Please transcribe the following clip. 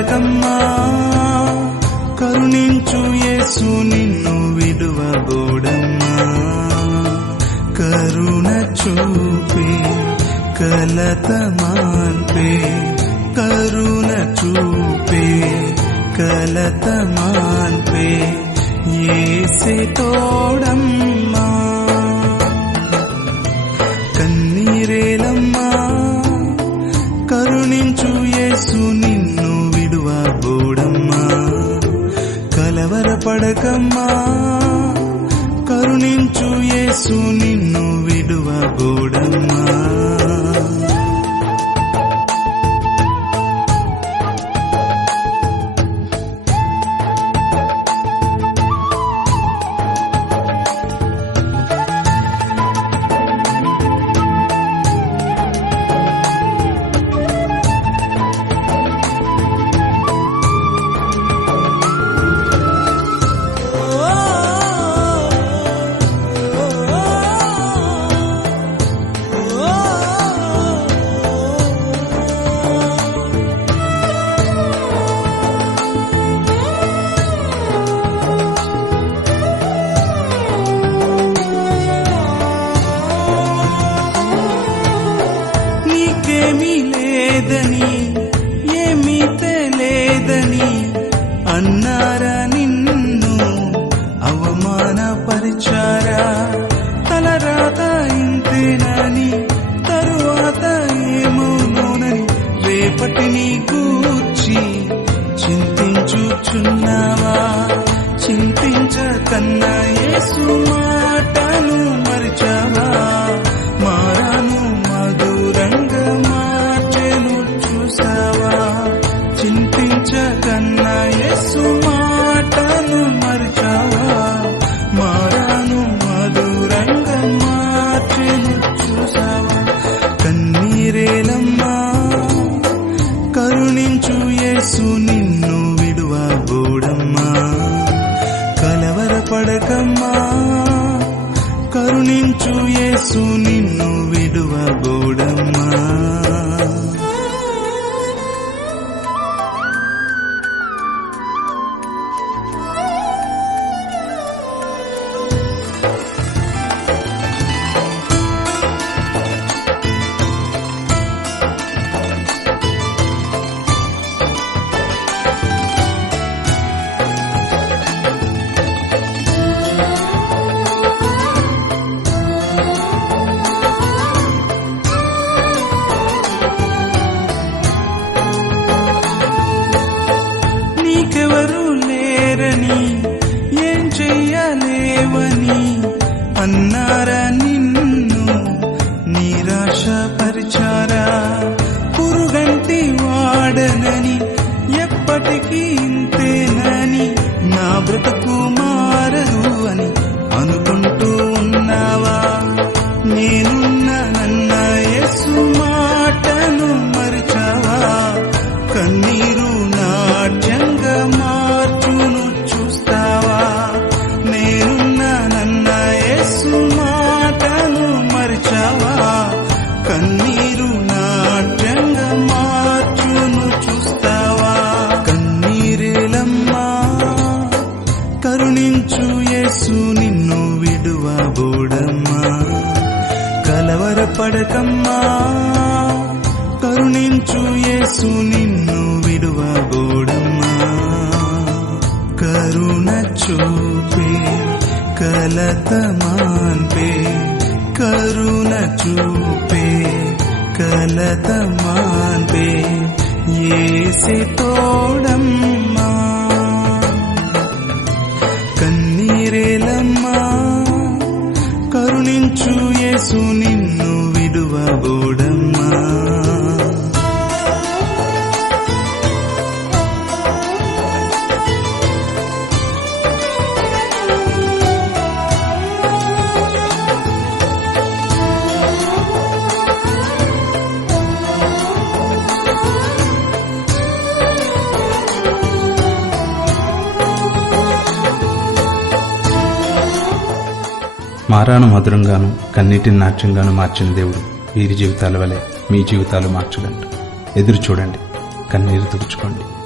జగదమ్మా కరుణించు యేసు నిన్ను విడువబోడమ్మా. కరుణ చూపే కలత మాన్పే కరుణ చూపే కలత మాన్పే ఏసే తోడమ్మా. కలవరపడకమ్మా కరుణించు యేసు నిన్ను విడువబోడమ్మా చింతించుచున్నావా చింతించకన్నా యేసు మాటను మరిచావా? మారాను మధురంగా మార్చెను చూసావా? వాడకమ్మా కరుణించు యేసు నిన్ను విడువబోడమ్మా. నీకెవరు లేరని ఏం చెయ్యలేవని అన్నారా నిన్ను నిరాశపరిచారా? పురుగంటి వాడనని ఎప్పటికీ ఇంతేనని నా బ్రతుకు మారదు అని యేసు మాటను మరిచావా? కన్నీరు నాట్యంగా మార్చును చూస్తావా? కన్నీరేలమ్మా కరుణించు యేసు నిన్ను విడువబోడమ్మా కలవరపడకమ్మా కరుణించు యేసు నిన్ను విడువబోడమ్మా కరుణ చూపే కలత మాన్పే కరుణ చూపే కలత మాన్పే ఏసి తోడమ్మా. కన్నీరేలమ్మా కరుణించు యేసు నిన్ను విడువబోడమ్మా మారాను మధురంగాను కన్నీటిని నాట్యంగాను మార్చిన దేవుడు వీరి జీవితాల వలె మీ జీవితాలు మార్చగలడు ఎదురు చూడండి. కన్నీరు తుడుచుకోండి.